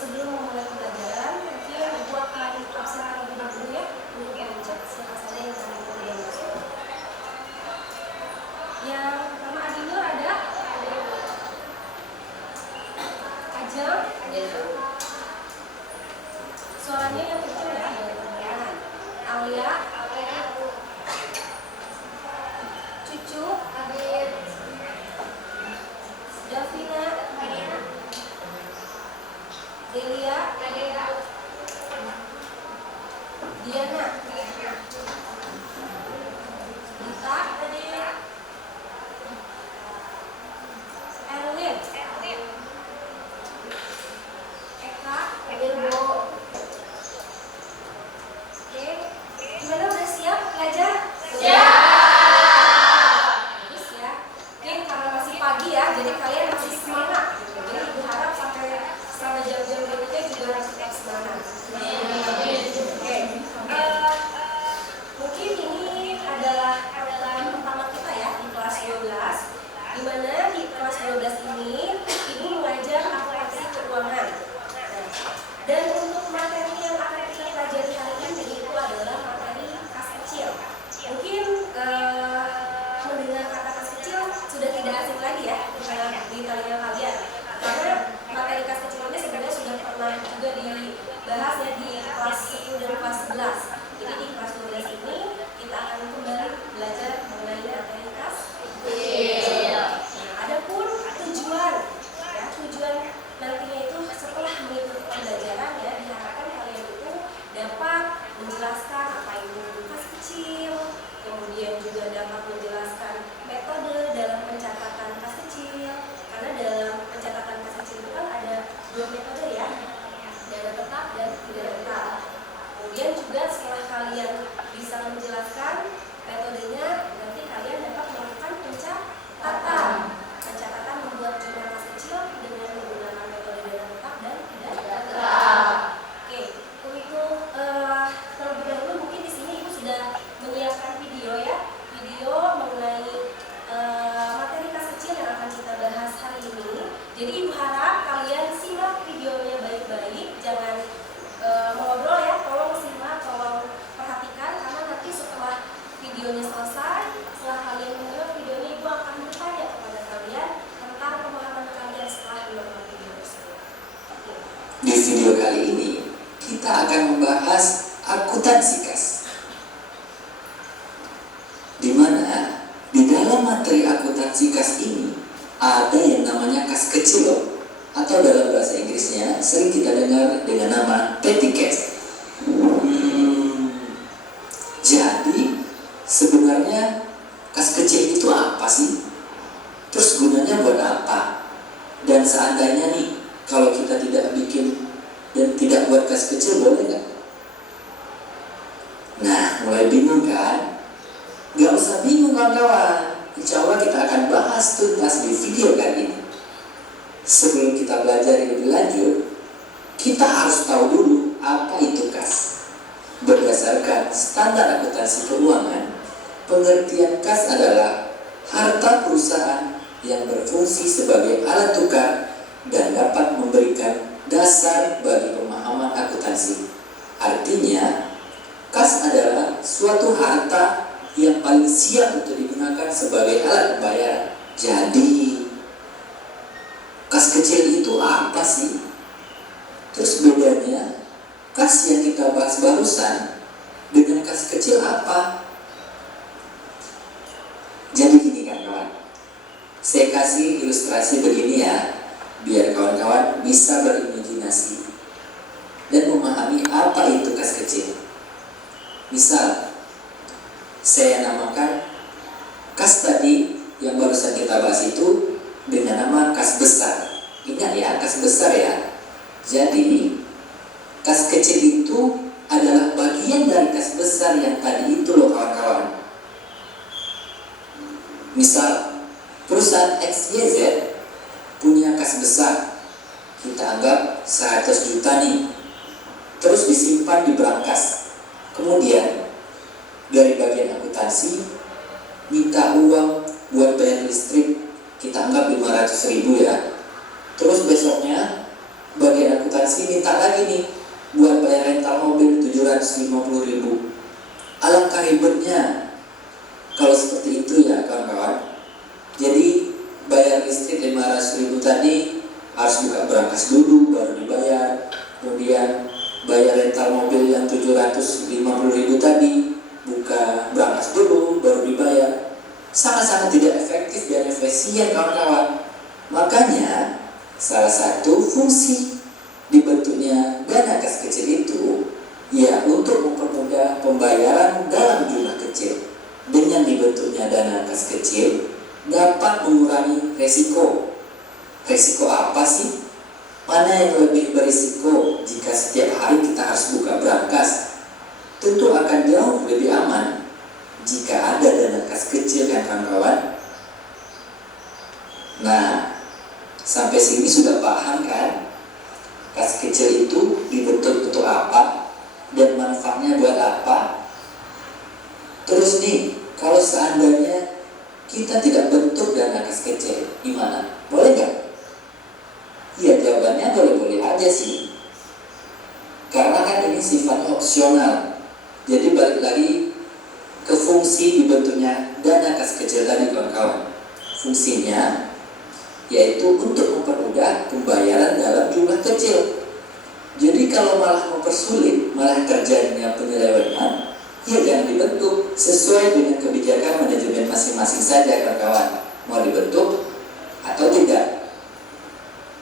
sebelum memulai pembelajaran, mungkin Ibu akan absen terlebih dahulu ya untuk mengecek siapa saja yang akan masuk. Yang pertama Adinur ada? Ajeng? Suaranya yang kecil ya, kedengaran. Aulia? Cucu? Davina? Delia? Diana? Dita? Erwin? Eka? Irbo? Oke, gimana udah siap belajar? Bagus ya. Oke, karena masih pagi ya, jadi kalian masih semangat. Jadi Ibu harap sampai jam-jam berikutnya juga tetap semangat. Oke, mungkin ini adalah pertemuan pertama kita ya di kelas 12. Di mana di kelas 12 ini Ibu mengajar akuntansi keuangan. Dan untuk materi yang akan kita pelajari hari ini itu adalah materi kas kecil. Mungkin mendengar kata kas kecil sudah tidak asing lagi ya di telinga kalian. Karena materi kas kecil ini sebenarnya sudah pernah juga dibahas ya di kelas 10 dan kelas 11. Jadi di kelas 12 ini kita akan kembali belajar mengenai materi kas kecil. Adapun tujuan nantinya itu setelah mengikuti pembelajaran ya, diharapkan kalian itu dapat menjelaskan apa itu kas kecil, kemudian juga dapat menjelaskan metode dalam pencatatan kas kecil. Karena dalam pencatatan kas kecil itu kan ada dua metode ya, dana tetap dan tidak tetap. Kemudian juga setelah kalian bisa menjelaskan metodenya, nanti kalian dapat melakukan pencatatan membuat jumlah kas kecil dengan menggunakan metode dana tetap dan tidak tetap. Oke, untuk terlebih dahulu mungkin di sini Ibu sudah menyiapkan video ya, video mengenai materi kas kecil yang akan kita bahas hari ini. Jadi Ibu harap kalian simak videonya baik-baik, jangan mengobrol ya, tolong simak, tolong perhatikan, karena nanti setelah videonya selesai, setelah kalian menonton videonya, Ibu akan bertanya kepada kalian tentang pemahaman kalian setelah menonton video tersebut. Di video kali ini kita akan membahas akuntansi kas, di mana di dalam materi akuntansi kas ini ada yang namanya kas kecil loh, atau dalam bahasa Inggrisnya sering kita dengar dengan nama petty cash. Jadi sebenarnya kas kecil itu apa sih? Terus gunanya buat apa? Dan seandainya nih kalau kita tidak bikin dan tidak buat kas kecil, boleh nggak? Nah, mulai bingung kan? Nggak usah bingung kawan-kawan. Insya Allah kita akan bahas tuntas di video kali ini. Sebelum kita belajar lebih lanjut, kita harus tahu dulu apa itu kas. Berdasarkan standar akuntansi keuangan, pengertian kas adalah harta perusahaan yang berfungsi sebagai alat tukar dan dapat memberikan dasar bagi pemahaman akuntansi. Artinya, kas adalah suatu harta yang paling siap untuk digunakan sebagai alat pembayaran. Jadi, kas kecil itu apa sih? Terus bedanya kas yang kita bahas barusan dengan kas kecil apa? Jadi gini kan kawan, saya kasih ilustrasi begini ya, biar kawan-kawan bisa berimajinasi dan memahami apa itu kas kecil. Misal, saya namakan kas tadi yang barusan kita bahas itu dengan nama kas besar. Ingat ya, kas besar ya. Jadi, kas kecil itu adalah bagian dari kas besar yang tadi itu loh kawan-kawan. Misal, perusahaan XYZ punya kas besar, kita anggap 100 juta nih, terus disimpan di brankas. Kemudian dari bagian akuntansi minta uang buat bayar listrik, kita anggap 500.000 ya. Terus besoknya bagian akuntansi asuransi minta lagi nih buat bayar rental mobil 750.000. Alangkah ribetnya kalau seperti itu ya kawan-kawan. Jadi bayar listrik 500.000 tadi harus buka berangkas dulu baru dibayar. Kemudian bayar rental mobil yang 750.000 tadi buka berangkas dulu baru dibayar. Sangat-sangat tidak efektif dan efisien kawan-kawan. Makanya salah satu fungsi dibentuknya dana kas kecil itu ya untuk mempermudah pembayaran dalam jumlah kecil. Dengan dibentuknya dana kas kecil dapat mengurangi resiko. Resiko apa sih? Mana yang lebih berisiko jika setiap hari kita harus buka berangkas? Tentu akan jauh lebih aman jika ada dana kas kecil kan kawan-kawan. Nah, sampai sini sudah paham kan? Kas kecil itu dibentuk untuk apa dan manfaatnya buat apa? Terus nih, kalau seandainya kita tidak bentuk dana kas kecil, gimana? Boleh nggak? Ya jawabannya boleh-boleh aja sih. Karena kan ini sifatnya opsional. Jadi balik lagi ke fungsi dibentuknya dana kas kecil tadi kawan-kawan. Fungsinya yaitu untuk mempermudah pembayaran dalam jumlah kecil. Jadi kalau malah mempersulit, malah terjadinya penyelewengan, ya jangan dibentuk. Sesuai dengan kebijakan manajemen masing-masing saja kawan-kawan, mau dibentuk atau tidak.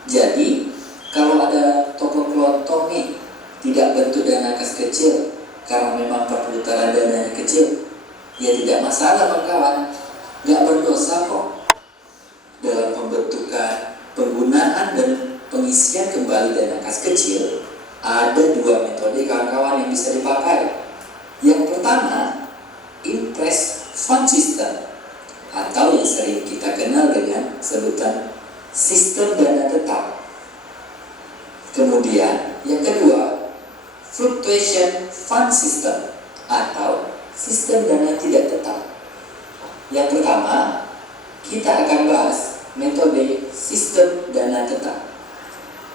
Jadi kalau ada toko kelontong nih tidak bentuk dana kas kecil karena memang perputaran dananya kecil, ya tidak masalah kawan-kawan, nggak berdosa kok. Dalam pembentukan, penggunaan dan pengisian kembali dana kas kecil ada dua metode kawan-kawan yang bisa dipakai. Yang pertama, impress fund system atau yang sering kita kenal dengan sebutan sistem dana tetap. Kemudian yang kedua, fluctuation fund system atau sistem dana tidak tetap. Yang pertama, kita akan bahas metode sistem dana tetap.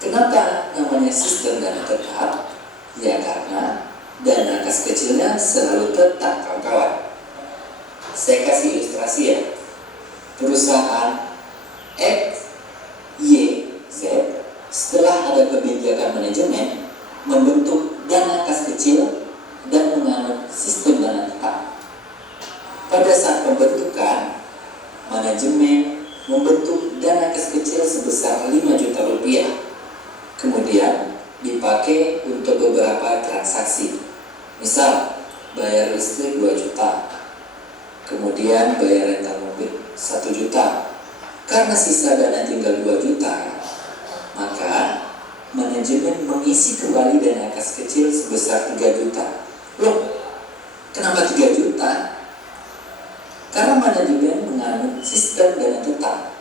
Kenapa namanya sistem dana tetap? Ya karena dana kas kecilnya selalu tetap kawan-kawan. Saya kasih ilustrasi ya. Perusahaan X, Y, Z setelah ada kebijakan manajemen membentuk dana kas kecil dan menganut sistem dana tetap. Pada saat pembentukan, manajemen membentuk dana kas kecil sebesar 5 juta rupiah. Kemudian dipakai untuk beberapa transaksi. Misal, bayar listrik 2 juta. Kemudian bayar rental mobil 1 juta. Karena sisa dana tinggal 2 juta, maka manajemen mengisi kembali dana kas kecil sebesar 3 juta. Loh, kenapa 3 juta? Karena manajemen menganut sistem dana tetap.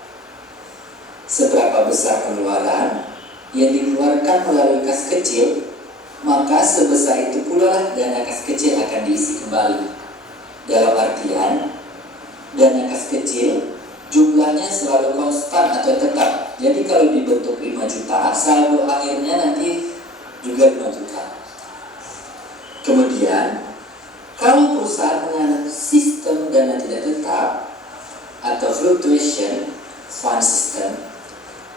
Seberapa besar pengeluaran yang dikeluarkan melalui kas kecil, maka sebesar itu pula dana kas kecil akan diisi kembali. Dalam artian, dana kas kecil jumlahnya selalu konstan atau tetap. Jadi kalau dibentuk 5 juta, saldo akhirnya nanti juga 5 juta. Kemudian, kalau perusahaan menganut sistem dana tidak tetap atau fluctuation fund system,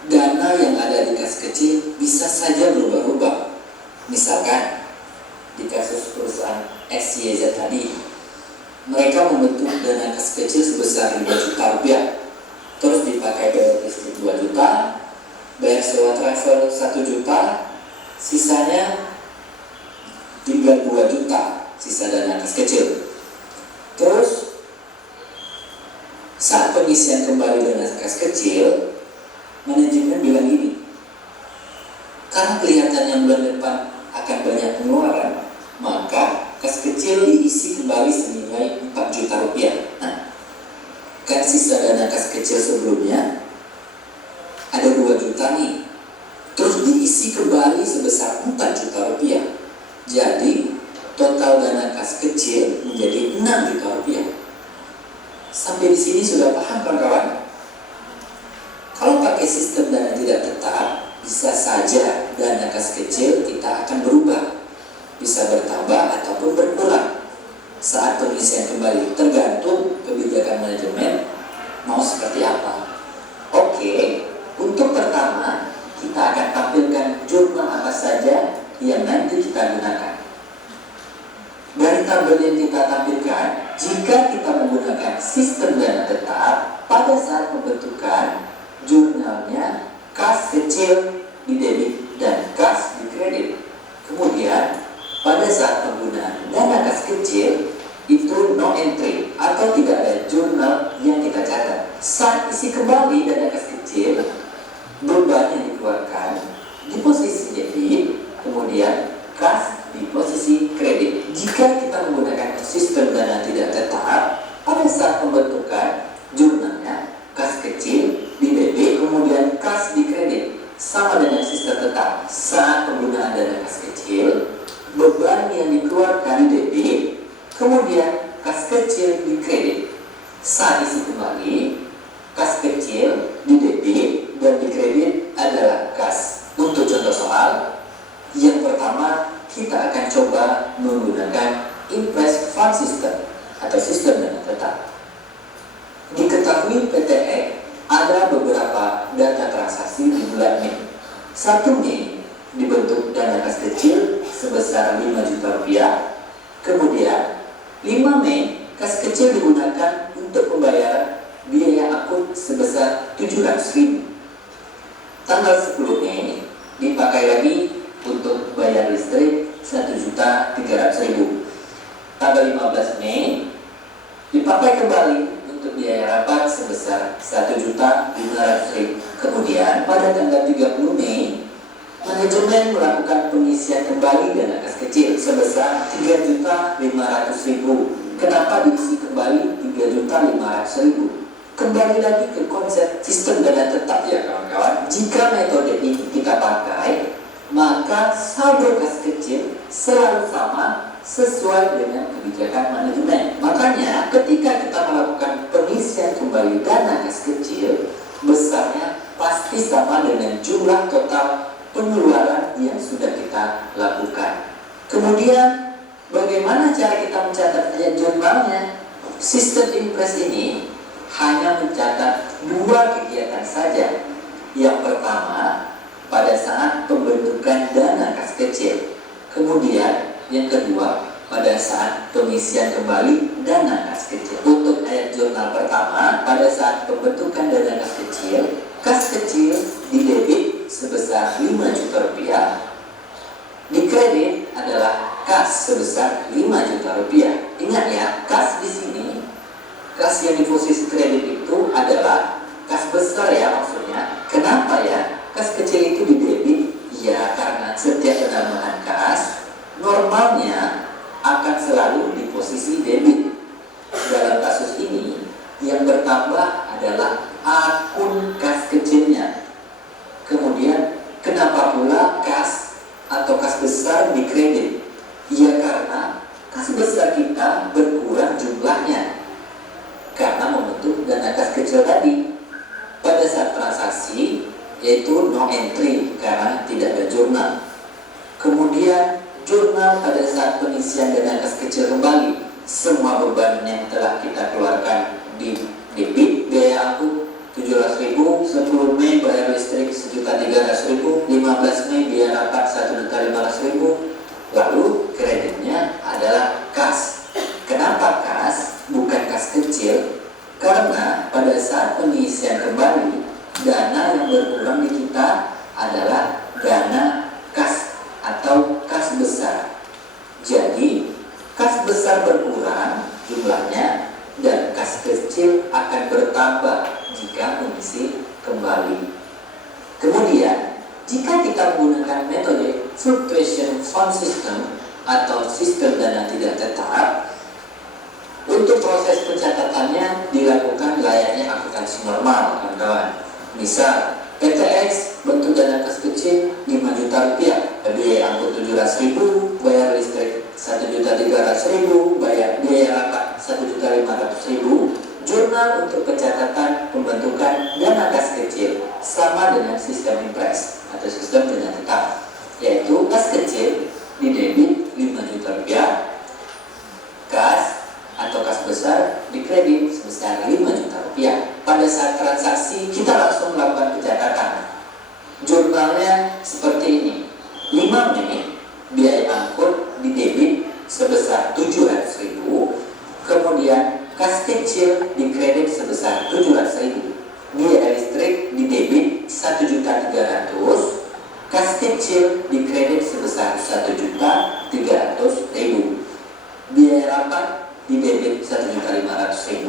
dana yang ada di kas kecil bisa saja berubah-ubah. Misalkan di kasus perusahaan XYZ tadi, mereka membentuk dana kas kecil sebesar 5 juta rupiah, terus dipakai bayar listrik 2 juta, bayar sewa travel 1 juta, sisanya tinggal 2 juta. Sisa dana kas kecil. Terus saat pengisian kembali dana kas kecil, manajemen bilang gini, karena kelihatannya bulan depan akan banyak pengeluaran, maka kas kecil diisi kembali senilai 4 juta rupiah. Nah, kan sisa dana kas kecil sebelumnya ada 2 juta nih, terus diisi kembali sebesar 4 juta rupiah. Jadi total dana kas kecil menjadi 6 juta rupiah. Sampai di sini sudah paham kawan-kawan? Kalau pakai sistem dana tidak tetap, bisa saja dana kas kecil kita akan berubah, bisa bertambah ataupun berkurang saat pengisian kembali, tergantung kebijakan manajemen mau seperti apa. Oke, untuk pertama kita akan tampilkan jurnal apa saja yang nanti kita gunakan. Dari tabel yang kita tampilkan, jika kita menggunakan sistem dana tetap, pada saat pembentukan jurnalnya kas kecil di debit dan kas di kredit. Kemudian pada saat penggunaan dana kas kecil itu no entry atau tidak ada jurnal yang kita catat. Saat isi kembali dana kas kecil, beban yang dikeluarkan di posisi debit, kemudian kas di posisi kredit. Jika kita menggunakan sistem dana tidak tetap, pada saat pembentukan jurnalnya kas kecil di debit, kemudian kas di kredit. Sama dengan sistem tetap, saat penggunaan dana kas kecil, beban yang dikeluarkan di debit, kemudian kas kecil di kredit. Saat isi kembali, kas kecil di debit dan di kredit adalah kas. Untuk contoh soal, yang pertama kita akan coba menggunakan Impress Fund System atau sistem dana tetap. Diketahui PTX ada beberapa data transaksi di bulan Mei. 1 Mei dibentuk dana kas kecil sebesar 5 juta rupiah. Kemudian 5 Mei kas kecil digunakan untuk pembayaran biaya akun sebesar 700.000. Tanggal 10 Mei dipakai lagi untuk bayar listrik 1.300.000. Tanggal 15 Mei dipakai kembali untuk biaya rapat sebesar 1.500.000. Kemudian pada tanggal 30 Mei manajemen melakukan pengisian kembali dana kas kecil sebesar 3.500.000. Kenapa diisi kembali 3.500.000? Kembali lagi ke konsep sistem dana tetap ya kawan-kawan. Jika metode ini kita pakai, maka saldo kas kecil selalu sama sesuai dengan kebijakan manajemen. Makanya ketika kita melakukan pengisian kembali dana kas kecil, besarnya pasti sama dengan jumlah total pengeluaran yang sudah kita lakukan. Kemudian bagaimana cara kita mencatat jurnalnya? Sistem Impress ini hanya mencatat 2 kegiatan saja. Yang pertama pada saat pembentukan dana kas kecil. Kemudian yang kedua pada saat pengisian kembali dana kas kecil. Untuk ayat jurnal pertama, pada saat pembentukan dana kas kecil di debit sebesar 5 juta rupiah, di kredit adalah kas sebesar 5 juta rupiah. Ingat ya, kas di sini, kas yang di posisi kredit itu adalah kas besar ya maksudnya. Kenapa ya? Kas kecil itu di debit? Ya karena setiap penambahan kas normalnya akan selalu di posisi debit. Dalam kasus ini yang bertambah adalah akun kas kecilnya. Kemudian kenapa pula kas atau kas besar di kredit? Ya karena kas besar kita berkurang jumlahnya karena membentuk dana kas kecil tadi. Pada saat transaksi yaitu no entry karena tidak ada jurnal. Kemudian jurnal pada saat pengisian dana kas kecil kembali, semua beban yang telah kita keluarkan di debit, biaya akun 700.000, 10 Mei bayar listrik 1.300.000, 15 Mei biaya rapat 1.500.000. Lalu kreditnya adalah kas. Kenapa kas bukan kas kecil? Karena pada saat pengisian kembali, dana yang berkurang di kita adalah dana kas atau kas besar. Jadi kas besar berkurang jumlahnya dan kas kecil akan bertambah jika mengisi kembali. Kemudian jika kita menggunakan metode Fluctuation Fund System atau sistem dana tidak tetap, untuk proses pencatatannya dilakukan layaknya akuntansi normal, kawan-kawan. Misal, PTX bentuk dana kas kecil 5 juta rupiah, biaya angkut 700.000, bayar listrik 1.300.000, bayar biaya rapat 1.500.000. jurnal untuk pencatatan pembentukan dana kas kecil sama dengan sistem impres atau sistem dana tetap, yaitu kas kecil di debit 5 juta rupiah, kas atau kas besar di kredit sebesar 5 juta rupiah. Pada saat transaksi kita langsung melakukan pencatatan. Jurnalnya seperti ini. 5 menit biaya angkut di debit sebesar 700.000, kemudian kas kecil di kredit sebesar 700.000, biaya listrik di debit 1.300.000, kas kecil di kredit sebesar 1.300.000, biaya rapat di debit 1.500.000,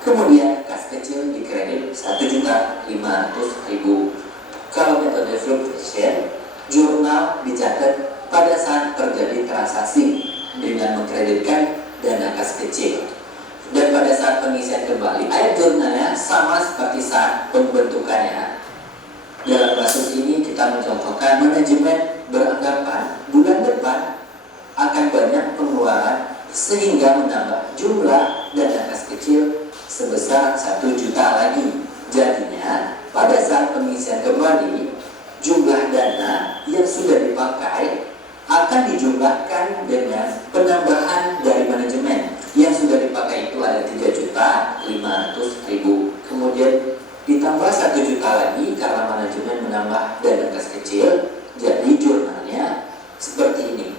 kemudian kas kecil di kredit 1.500.000. Kalau metode fluctuation, jurnal dicatat pada saat terjadi transaksi dengan mengkreditkan dana kas kecil, dan pada saat pengisian kembali air jurnalnya sama seperti saat pembentukannya. Dalam kasus ini kita mencontohkan manajemen beranggapan bulan depan akan banyak pengeluaran sehingga menambah jumlah dana kas kecil sebesar 1 juta lagi. Jadinya pada saat pengisian kembali, jumlah dana yang sudah dipakai akan dijumlahkan dengan penambahan dari manajemen. Yang sudah dipakai itu ada 3.500.000, kemudian ditambah 1 juta lagi karena manajemen menambah dana kas kecil. Jadi jurnalnya seperti ini.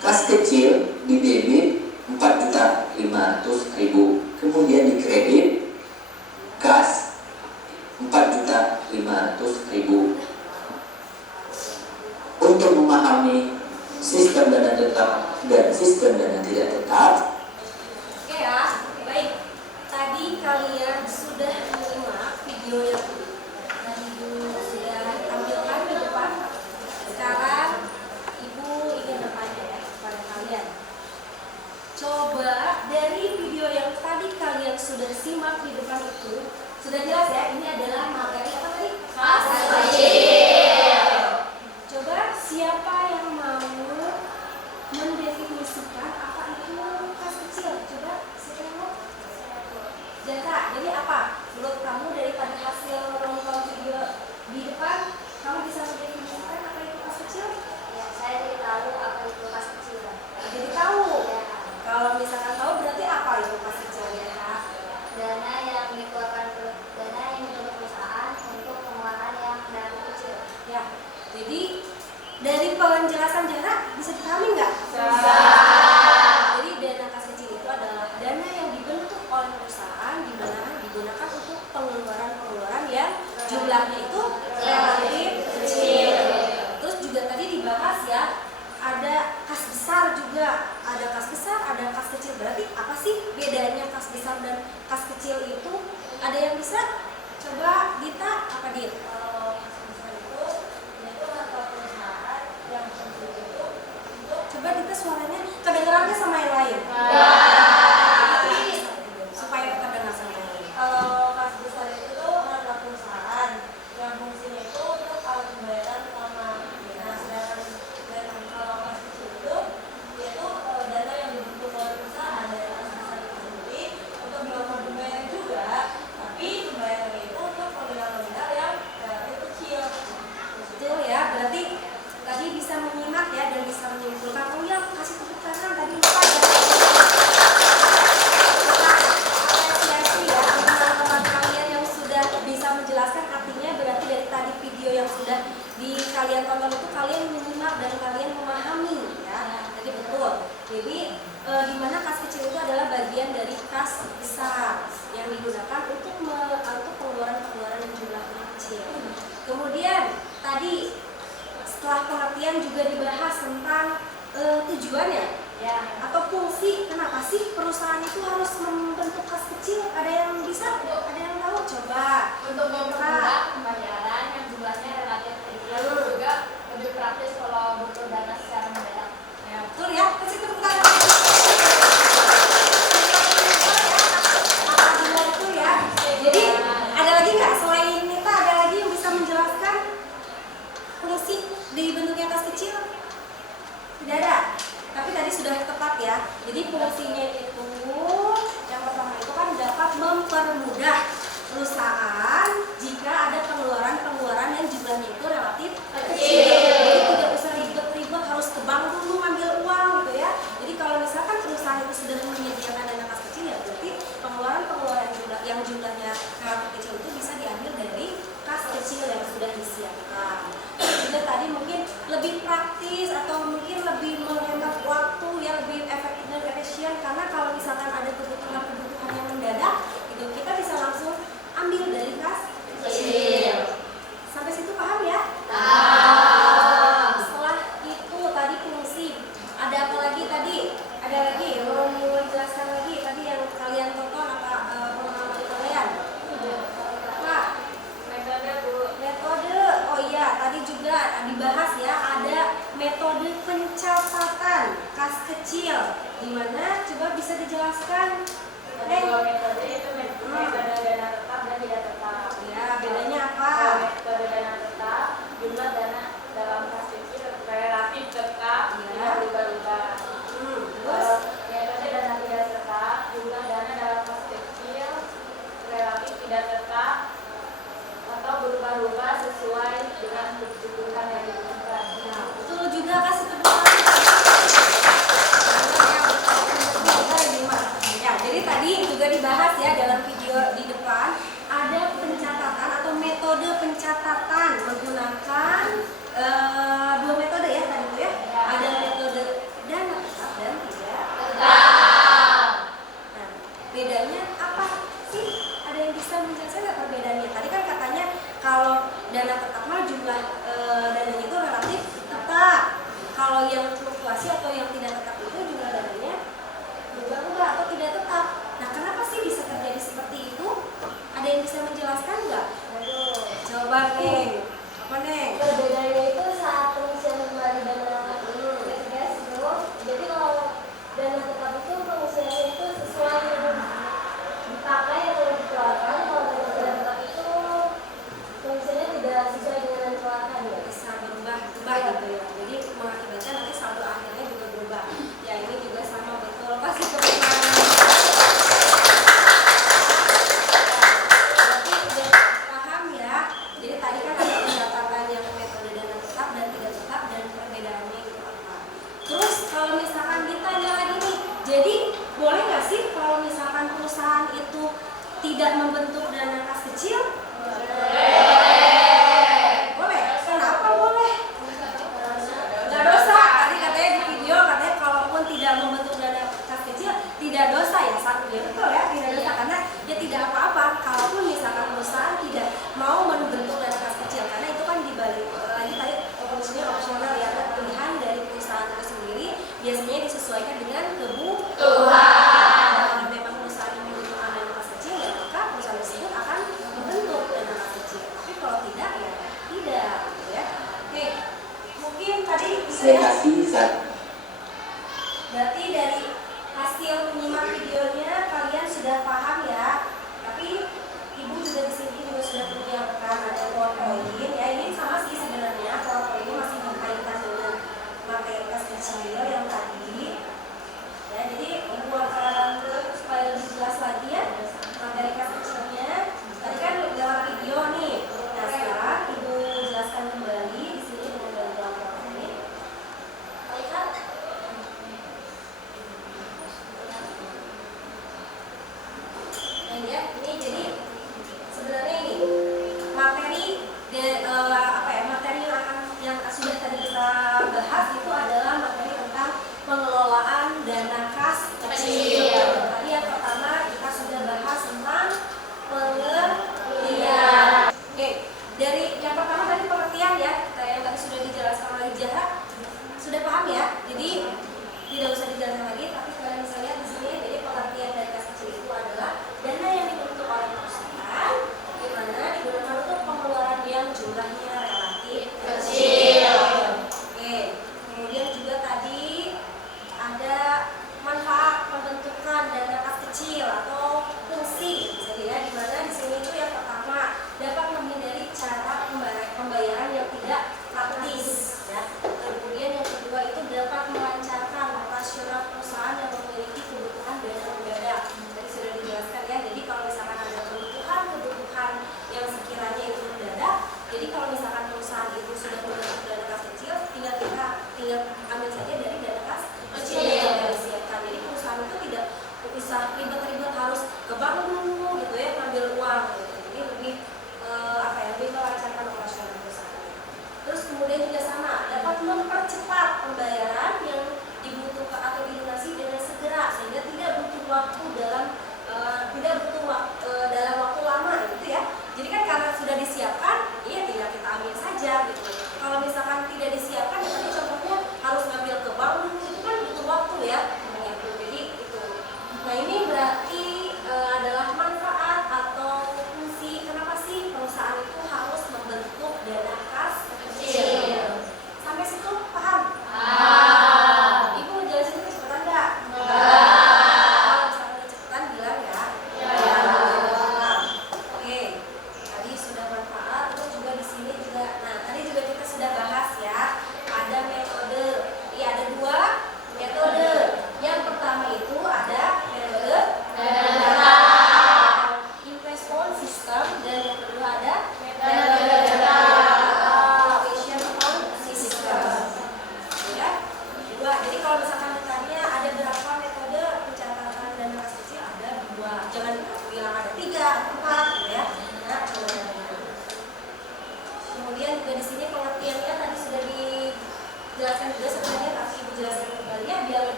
Kas kecil di debit 4.500.000, kemudian di kredit kas 4.500.000. Untuk memahami sistem dana tetap dan sistem dana tidak tetap. Oke ya, baik. Tadi kalian sudah menyimak video yang Ibu sudah tampilkan di depan. Sekarang Ibu ingin bertanya ya kepada kalian. Coba dari video yang tadi kalian sudah simak di depan itu, sudah jelas ya, ini adalah materi apa tadi? Kas kecil. Coba siapa yang mau mendefinisikan apa itu kas kecil? Coba siapa yang mau? Jaka, jadi apa? Menurut kamu daripada hasil nonton video di depan, kamu bisa mendefinisikan apa itu kas kecil? Ya, saya jadi tahu apa itu kas kecil. Jadi tahu. Ya, Kalau misalkan tahu berarti apa itu kas kecil ya? dana yang dikeluarkan perusahaan untuk pengeluaran yang dana kecil. Ya, jadi dari penjelasan Jara bisa dipahami nggak? Bisa. Jadi dana kas kecil itu adalah dana yang dibentuk oleh perusahaan di mana digunakan untuk pengeluaran-pengeluaran yang jumlahnya itu relatif kecil. Terus juga tadi dibahas ya, ada kas besar juga, ada kas besar, ada kas kecil. Berarti apa sih bedanya kas besar dan kas kecil itu? Ada yang bisa? Coba Dita, apa Dit? Kalau kas besar itu atau perusahaan yang kecil itu untuk Coba Dita suaranya kedengerannya sama yang lain. Supaya terdengar sama yang lain. kalau kas besar itu adalah perusahaan yang fungsinya itu untuk alat pembayaran utama. Nah, sedangkan kalau kas kecil itu yaitu dana yang dibentuk oleh perusahaan dari kas besar itu sendiri untuk melakukan pembayaran juga, tapi pembayarannya itu untuk nominal-nominal yang relatif kecil. Betul ya, berarti tadi bisa menyimak ya dan bisa menyimpulkan. Oh ya, kasih tepuk tangan tadi lupa ya. Apresiasi ya teman-teman kalian yang sudah bisa menjelaskan, artinya berarti dari tadi video yang sudah kalian tonton itu kalian menyimak dan kalian memahami ya. Jadi betul. Jadi di mana kas kecil itu adalah bagian dari kas besar yang digunakan untuk pengeluaran-pengeluaran yang jumlahnya kecil. Kemudian tadi setelah pengertian juga dibahas tentang tujuannya Ya, atau fungsi. Kenapa sih perusahaan itu harus membentuk kas kecil? Ada yang bisa? Ada yang tahu? Coba. untuk mempermudah pembayaran yang jumlahnya relatif kecil, juga lebih praktis kalau butuh dana secara mendadak. Ya, betul ya. Kasih tepuk tangan. Apabila itu ya. Jadi ada lagi nggak selain Nita? Ada lagi yang bisa menjelaskan fungsi dibentuknya kas kecil? Tidak ada. Tapi tadi sudah tepat ya. Jadi fungsinya itu yang di depan ada pencatatan atau metode pencatatan menggunakan dua metode ya tadi itu ya. Ada metode dana tetap dan tidak tetap. Nah, bedanya apa sih? Ada yang bisa menjelaskan nggak perbedaannya? Tadi kan katanya kalau dana tetap mah jumlah dananya itu relatif tetap. Kalau yang fluktuasi atau yang tidak tetap itu jumlah dananya berubah-ubah atau tidak tetap. Nah, kenapa sih bisa terjadi seperti itu? Ada yang bisa menjelaskan nggak? Aduh. Coba Neng. Apa Neng? Perbedaannya itu saat pengisian kembali dana guys bro. Jadi kalau dana tetap itu pengisiannya itu sesuai yang dipakai atau dikeluarkan. Kalau dana tidak tetap itu pengisiannya tidak sesuai dengan yang dikeluarkan ya. Bisa berubah gitu ya. Jadi mengakibatkan nanti saldo akhirnya juga berubah. Ya ini juga sama betul. Pasti teman-teman. Berarti udah paham ya. Jadi tadi kan ada pendapatan yang metode dana tetap dan tidak tetap dan perbedaannya itu apa. Terus kalau misalkan ditanya lagi nih, jadi boleh nggak sih kalau misalkan perusahaan itu tidak membentuk dana kas kecil? Boleh. Kenapa boleh? Nggak dosa. Tadi katanya di video katanya kalaupun tidak membentuk dana kas kecil tidak dosa ya. Ya betul ya, tidak dosa karena ya tidak apa-apa. Kalaupun misalkan perusahaan tidak mau membentuk dana kas kecil karena itu kan dibalik lagi tadi fungsinya opsional ya, pilihan dari perusahaan itu sendiri biasanya disesuaikan dengan kebutuhan. Kalau memang perusahaan yang membutuhkan dana kas kecil ya maka perusahaan tersebut akan membentuk dana kas kecil. Tapi kalau tidak ya tidak gitu ya. Oke, mungkin tadi bisa Saya ya. kasih satu. Berarti dari hasil menyimak videonya kalian sudah paham ya. Tapi ibu juga di sini juga sudah menyiapkan ada PowerPoint ya. Ini sama sih sebenarnya PowerPoint ini masih berkaitan dengan materi kas kecil yang tadi. Ya, jadi ibu akan supaya lebih jelas lagi ya materi kas kecilnya. Tadi kan lewat video nih. Nah sekarang ibu jelaskan kembali di sini dengan bantuan PowerPoint. Lihat. Nah ya, ini jadi sebenarnya ini materi materi yang sudah tadi kita bahas itu adalah materi tentang pengelolaan dana kas kecil. Tadi yang pertama kita sudah bahas tentang pengertian. Oke, dari yang pertama tadi pengertian ya, yang tadi sudah dijelaskan oleh Jahra. Sudah paham ya? Jadi tidak usah dijelaskan lagi, tapi kalian bisa lihat di sini. Jadi pengertian dari kas kecil itu adalah dana yang dibentuk oleh perusahaan, di mana digunakan untuk pengeluaran yang jumlahnya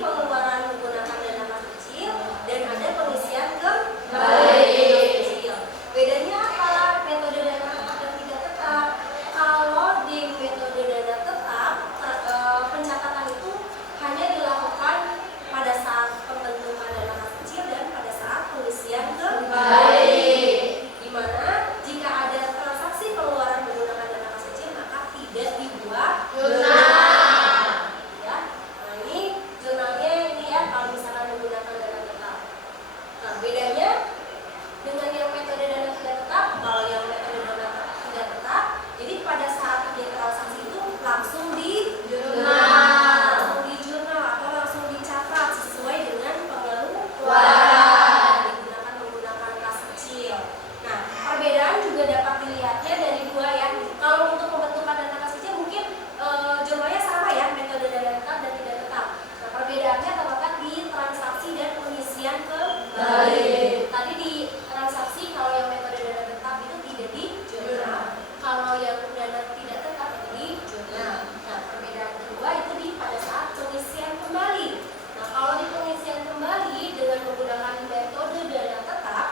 pengeluaran menggunakan dana kas kecil dan ada pengisian kembali. Bedanya apa? Metode dana tetap dan tidak tetap. Kalau di metode dana tetap, pencatatan itu hanya dilakukan pada saat pembentukan dana kas kecil dan pada saat pengisian kembali. Di mana jika ada transaksi pengeluaran menggunakan dana kas kecil maka tidak dibuat jurnal. Ya, nah ini jurnalnya ini ya kalau misalkan menggunakan dana tetap. Nah bedanya dengan yang metode dana tidak tetap, kalau yang metode dana tidak tetap, jadi pada saat terjadi transaksi itu langsung di jurnal, atau langsung dicatat sesuai dengan pengeluaran digunakan menggunakan kas kecil. Nah perbedaan juga dapat dilihatnya dari dua ya. Kalau untuk pembentukan dana kas kecil mungkin jurnalnya sama ya, metode dana tetap dan tidak tetap. Nah perbedaannya terletak di transaksi dan pengisian kembali. Tadi di transaksi kalau yang metode dana tetap itu tidak di jurnal, kalau yang dana tidak tetap itu di jurnal. Nah perbedaan kedua itu di pada saat pengisian kembali. Nah kalau di pengisian kembali dengan menggunakan metode dana tetap,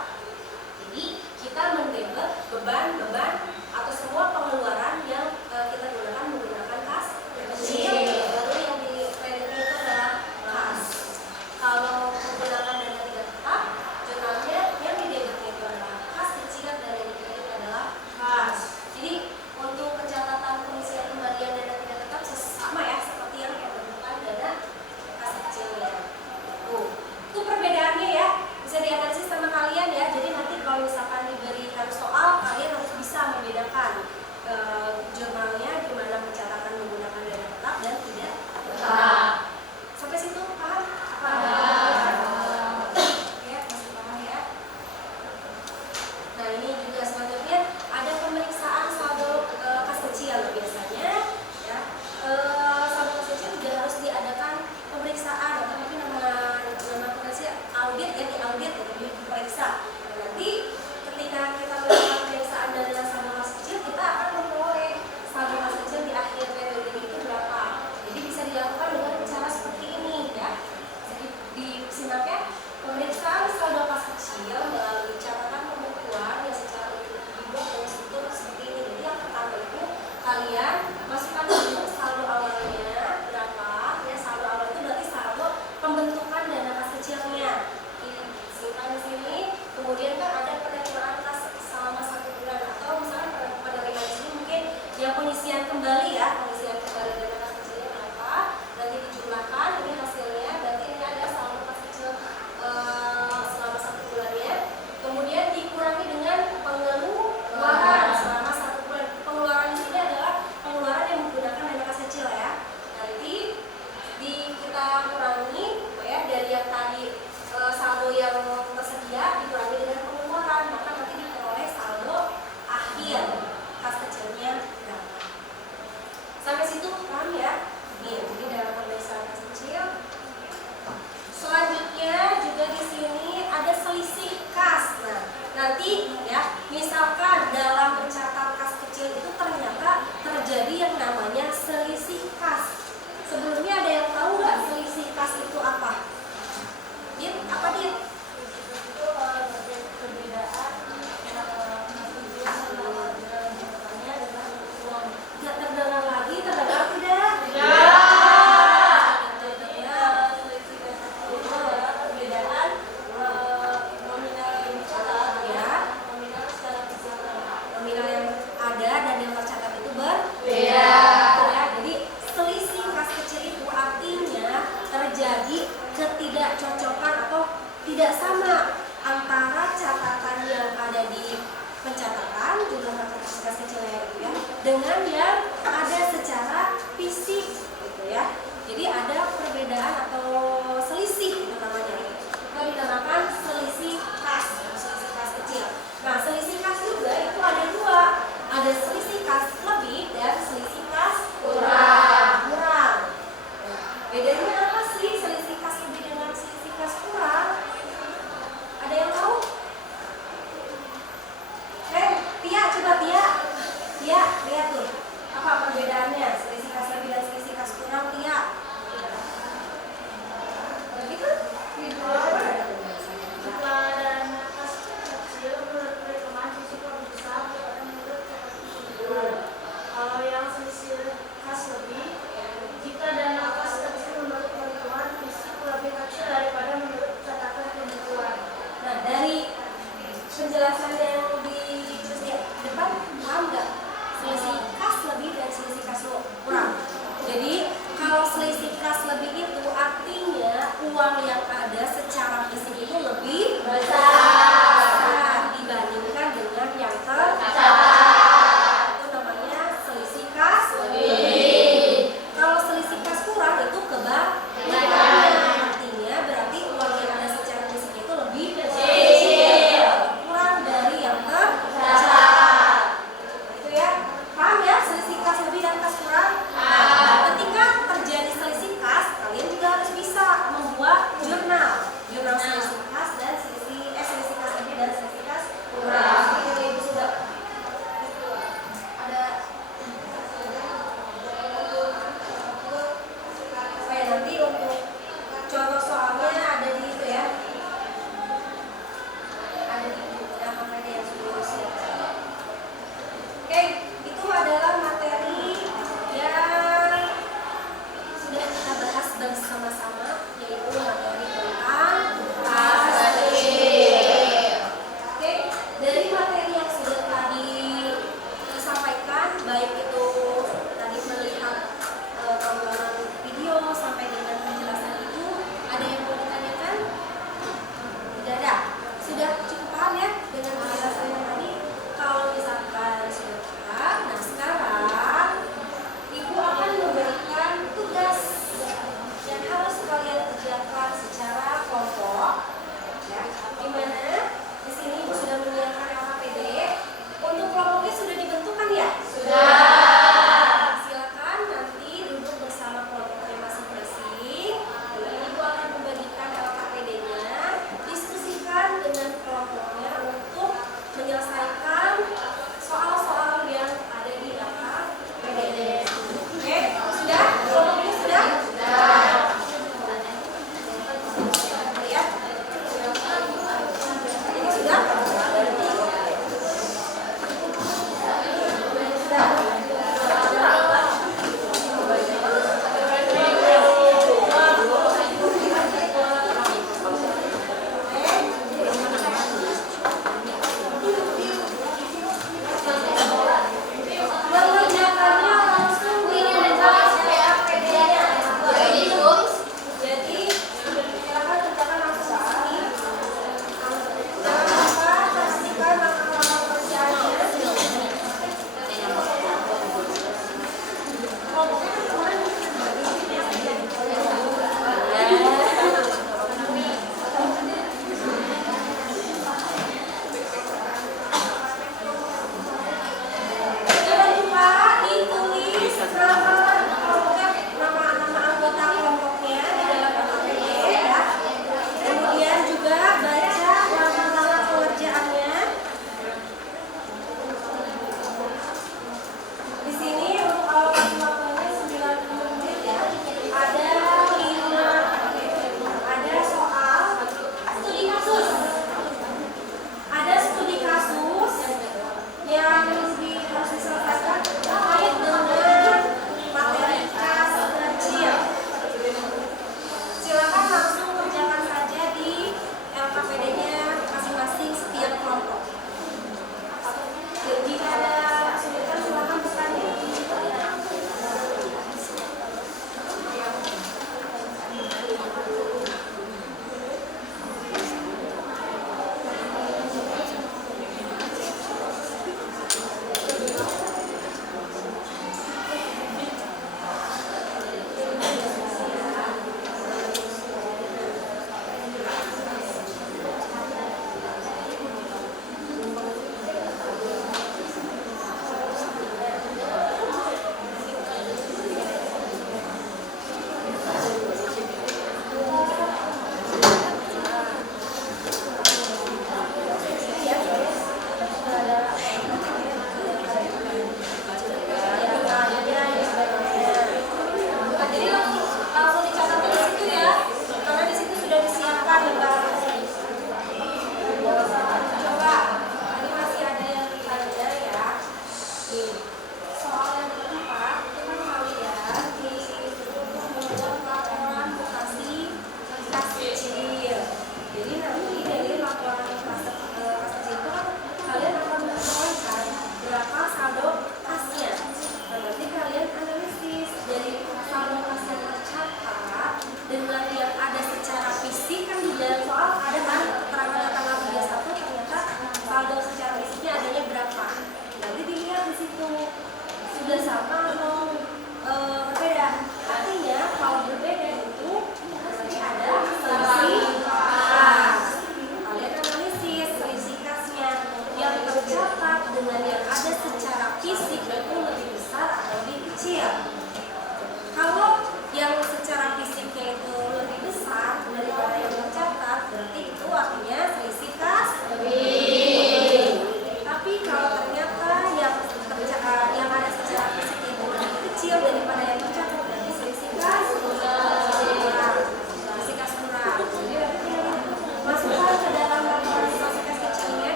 jadi kita mendebet beban-beban atau semua pengeluaran yang kita gunakan menggunakan kas kecil, baru yang di kredit itu adalah kas. Kalau menggunakan dana tidak tetap, jurnalnya yang didebet itu adalah kas kecil dan yang dikredit adalah kas. Jadi untuk pencatatan pengisian kembalian dana tidak tetap sama ya seperti yang pembentukan dana kas kecil ya. Itu perbedaannya ya, bisa dianalisis sama kalian ya. Jadi nanti kalau misalkan diberikan soal, kalian harus bisa membedakan jurnalnya gimana pencatatan menggunakan dana tetap dan tidak tetap. Sampai situ paham? Ya, masih paham ya. Nah ini juga selanjutnya ada pemeriksaan saldo kas kecil biasanya ya. Saldo kas kecil juga harus diadakan pemeriksaan atau mungkin nama pemeriksaan audit ya, diaudit ya, diperiksa. Nah, nanti ketika kita melakukan pemeriksaan dana saldo kas kecil, kita akan memperoleh saldo kas kecil di akhir periode itu berapa. Jadi bisa dilakukan dengan cara seperti ini ya. Jadi disimak ya, pemeriksaan saldo kas kecil melalui catatan pembukuan yang secara dibuat dengan struktur seperti ini. Jadi yang pertama itu kalian masukkan dulu saldo awalnya berapa ya. Saldo awal itu berarti saldo pembentukan dana kas kecilnya. Disimpan di sini. Kemudian kan ada penerimaan kas selama 1 bulan atau misalnya penerimaan di sini mungkin yang pengisian kembali ya, pengisian kembali dana kas kecilnya berapa, nanti dijumlahkan ini hasilnya, berarti ini ada saldo kas kecil selama 1 bulannya. Kemudian dikurangi dengan pengeluaran selama 1 bulan. Pengeluaran di sini adalah pengeluaran yang menggunakan dana kas kecil ya. Nanti kita kurangi ya dari yang tadi saldo yang tersedia dikurangi dengan pengeluaran, maka nanti diperoleh saldo akhir kas kecilnya berapa. Sampai situ paham ya? Nih, ini dalam pemeriksaan kas kecil. Selanjutnya juga di sini ada selisih kas. Nah, nanti ya, misalkan dalam mencatat kas kecil itu ternyata terjadi yang namanya selisih kas. Sebelumnya ada yang tahu nggak selisih kas itu apa? Dit, apa Dit? Itu perbedaan jurnalnya dengan uang. Nggak terdengar lagi, terdengar tidak? Selisih kas itu adalah perbedaan nominal yang dicatat ya, nominal secara fisikal. Nominal yang ada dan yang tercatat itu berbeda. Ya, jadi selisih kas kecil itu artinya terjadi ketidakcocokan atau tidak sama antara catatan yang ada di pencatatan jumlah kas kecilnya itu ya dengan yang ada secara fisik gitu ya. Jadi ada perbedaan atau selisih itu namanya. Itu dinamakan selisih kas kecil. Nah selisih kas juga itu ada dua, ada selisih kas lebih dan selisih kas kurang. Bedanya apa sih selisih kas lebih dengan selisih kas kurang? Ada yang tahu? Tia, coba Tia, lihat tuh apa perbedaannya selisih kas lebih dan selisih kas kurang Tia?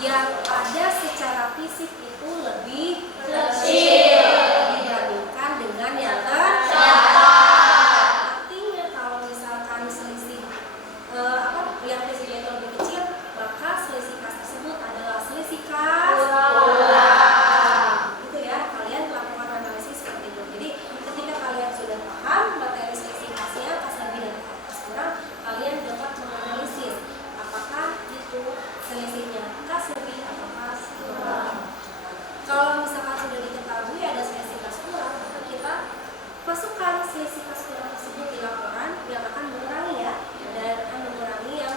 yang ada secara fisik itu lebih kecil dibandingkan dengan yang tercatat. Artinya kalau misalkan selisih yang fisiknya itu lebih kecil, maka selisih kas tersebut adalah selisih kas kurang. Gitu ya, kalian melakukan analisis seperti itu. Jadi ketika kalian sudah paham materi selisih kasnya, kas lebih dan kas kurang, kalian dapat menganalisis apakah itu selisihnya kas lebih atau kas kurang. Kalau misalkan sudah diketahui ada selisih kas kurang, maka kita masukkan selisih kas kurang tersebut di laporan yang akan mengurangi ya, dan akan mengurangi yang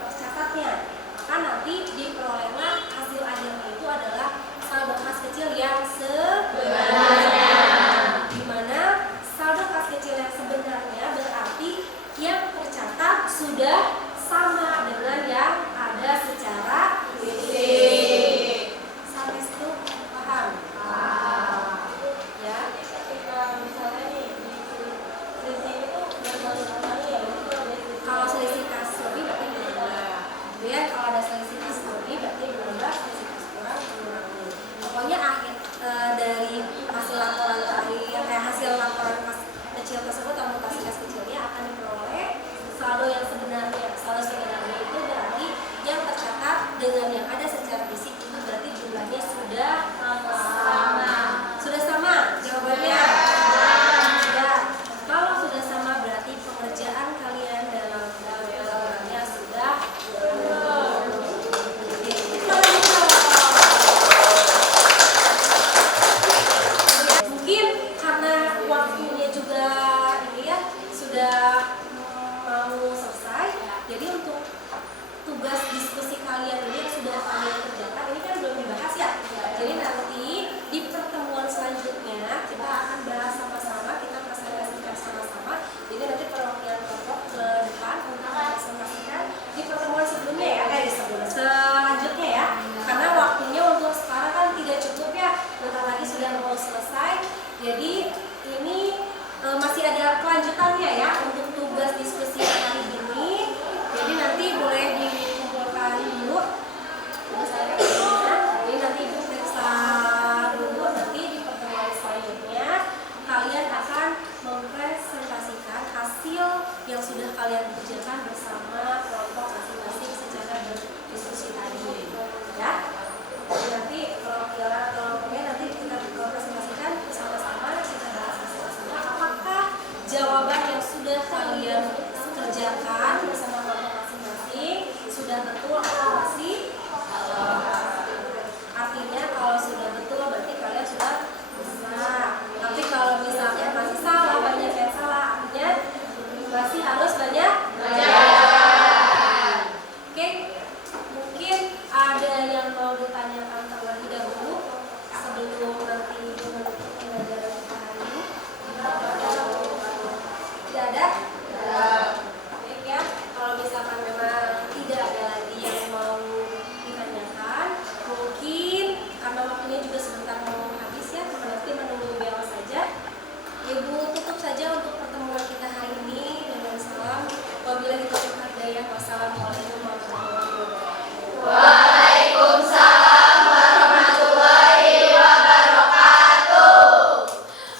tercatatnya. Maka nanti diperolehlah hasil akhirnya itu adalah saldo kas kecil yang sebenarnya. Di mana saldo kas kecil yang sebenarnya berarti yang tercatat sudah sama dengan yang ada secara fisik. Sampai situ paham? Ya. Ketika misalnya nih di selisih itu berkali-kali ya, itu ada Kalau selisih kas lebih berarti berubah. Ya, kalau ada selisih kas lebih berarti berubah, selisih kas kurang mengurangi. Pokoknya akhir dari hasil laporan terakhir, hasil laporan kas kecil tersebut atau mutasi kas kecilnya akan diperoleh saldo yang sebenarnya. Saldo sebenarnya itu berarti yang tercatat dengan yang ada secara fisik itu berarti jumlahnya sudah sama. Sudah sama jawabannya? Sudah. Kalau sudah sama berarti pengerjaan kalian dalam pelajarannya sudah mungkin karena waktunya juga ini ya sudah mau selesai. Jadi untuk tugas diskusi kalian ini yang sudah kalian kerjakan ini kan belum dibahas ya. Jadi nanti di pertemuan selanjutnya kita akan bahas sama-sama, kita presentasikan sama-sama. Jadi nanti perwakilan kelompok ke depan untuk presentasikan di pertemuan sebelumnya ya, selanjutnya ya. Karena waktunya untuk sekarang kan tidak cukup ya, bentar lagi sudah mau selesai. Jadi ini masih ada kelanjutannya ya untuk tugas diskusi hari ini. Jadi nanti boleh dikumpulkan dulu. Jadi nanti ibu periksa dulu, nanti di pertemuan selanjutnya kalian akan mempresentasikan hasil yang sudah kalian kerjakan bersama